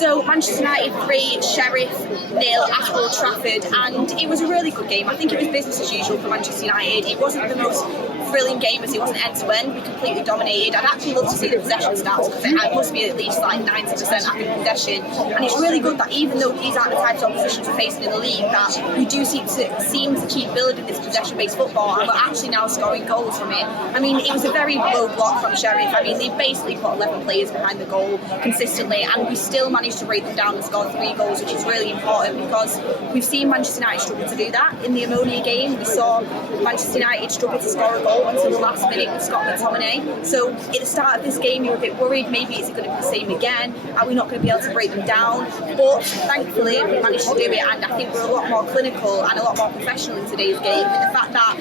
So Manchester United 3, Sheriff 0 at Old Trafford, and it was a really good game. I think it was business as usual for Manchester United. It wasn't the most thrilling game as it wasn't end to end. We completely dominated. I'd actually love to see the possession stats because it must be at least like 90% active possession. And it's really good that even though these aren't the types of oppositions we're facing in the league, that we do seem to keep building this possession-based football, and we're actually now scoring goals from it. I mean, it was a very low block from Sheriff. I mean, they basically put 11 players behind the goal consistently, and we still managed to break them down and score 3 goals, which is really important because we've seen Manchester United struggle to do that. In the Ammonia game, we saw Manchester United struggle to score a goal until the last minute with Scott McTominay. So at the start of this game, you're a bit worried, maybe is it going to be the same again? Are we not going to be able to break them down? But thankfully, we managed to do it, and I think we're a lot more clinical and a lot more professional in today's game. And the fact that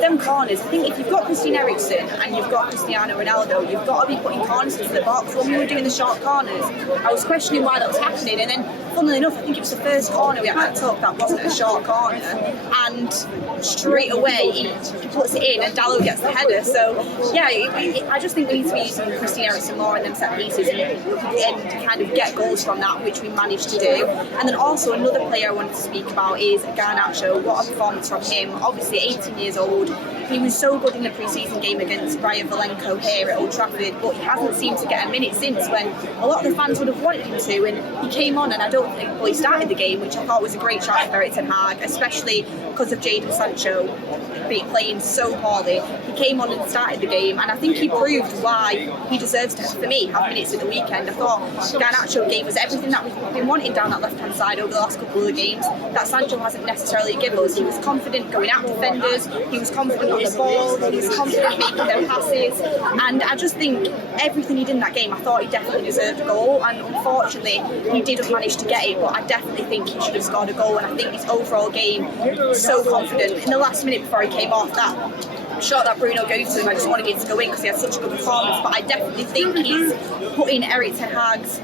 them corners, I think if you've got Christian Eriksen and you've got Cristiano Ronaldo, you've got to be putting corners into the box. When we were doing the short corners, I was questioning why that was happening, and then funnily enough, I think it was the first corner we actually took that wasn't a short corner, and straight away he puts it in and Dalot gets the header. So yeah, I just think we need to be using Christian Eriksen more in them set pieces and kind of get goals from that, which we managed to do. And then also another player I wanted to speak about is Garnacho. What a performance from him. Obviously 18 years old. He was so good in the pre-season game against Brian Valenco here at Old Trafford, but he hasn't seemed to get a minute since, when a lot of the fans would have wanted him to, and he came on, and I don't think, well, he started the game, which I thought was a great shot for Erik ten Hag, especially because of Jadon Sancho playing so poorly. He came on and started the game, and I think he proved why he deserves to, for me, have minutes at the weekend. I thought Garnacho gave us everything that we've been wanting down that left-hand side over the last couple of games that Sancho hasn't necessarily given us. He was confident going at defenders, he was confident on the ball, he was confident making their passes, and I just think everything he did in that game, I thought he definitely deserved a goal, and unfortunately he didn't manage to get it, but I definitely think he should have scored a goal. And I think his overall game was so confident. In the last minute before he came off, that shot that Bruno goes to him, I just wanted him to go in because he had such a good performance, but I definitely think he's putting Erik ten Hag's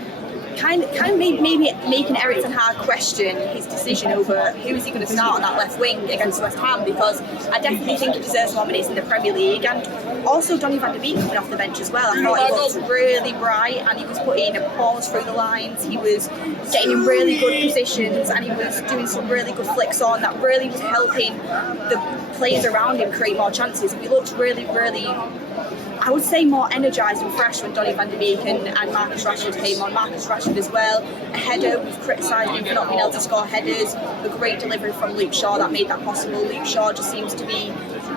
kind of maybe making Erik ten Hag question his decision over who is he going to start on that left wing against West Ham, because I definitely think he deserves more minutes in the Premier League. And also Donny van de Beek coming off the bench as well. I thought he looked really bright, and he was putting balls through the lines, he was getting in really good positions, and he was doing some really good flicks on that really was helping the players around him create more chances. We looked really, I would say, more energised and fresh when Donny van de Beek and Marcus Rashford came on. Marcus Rashford as well, a header, we've criticised him for not being able to score headers. A great delivery from Luke Shaw that made that possible. Luke Shaw just seems to be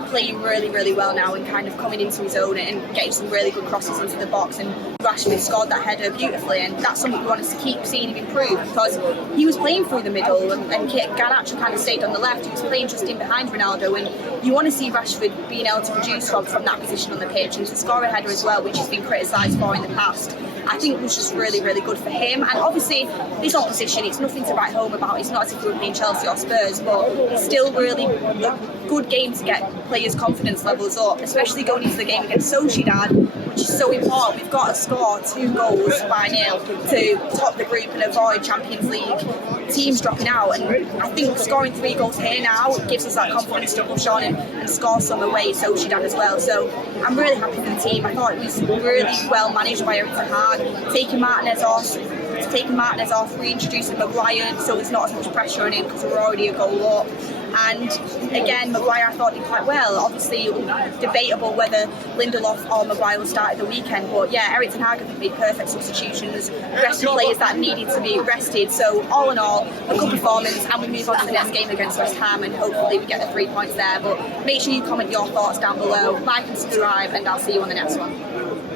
playing really, really well now and kind of coming into his own and getting some really good crosses into the box, and Rashford scored that header beautifully, and that's something we want us to keep seeing him improve, because he was playing through the middle and Garnacho kind of stayed on the left. He was playing just in behind Ronaldo, and you want to see Rashford being able to produce from that position on the pitch and to score a header as well, which he's been criticised for in the past. I think it was just really, really good for him. And obviously this opposition, it's nothing to write home about. It's not as if we were playing Chelsea or Spurs, but it's still really a good game to get players' confidence levels up, especially going into the game against Sociedad, which is so important. We've got to score 2 goals by nil to top the group and avoid Champions League teams dropping out. And I think scoring 3 goals here now gives us that confidence to push on and score some away Sociedad as well. So I'm really happy for the team. I thought it was really well managed by Erik ten Hag, taking Martinez off, reintroducing Maguire so there's not as much pressure on him because we're already a goal up. And again, Maguire I thought did quite well. Obviously debatable whether Lindelof or Maguire will start at the weekend, but yeah, Erik ten Hag made perfect substitutions, rested players that needed to be rested. So all in all, a good performance, and we move on to the next game against West Ham, and hopefully we get the 3 points there. But make sure you comment your thoughts down below, like and subscribe, and I'll see you on the next one.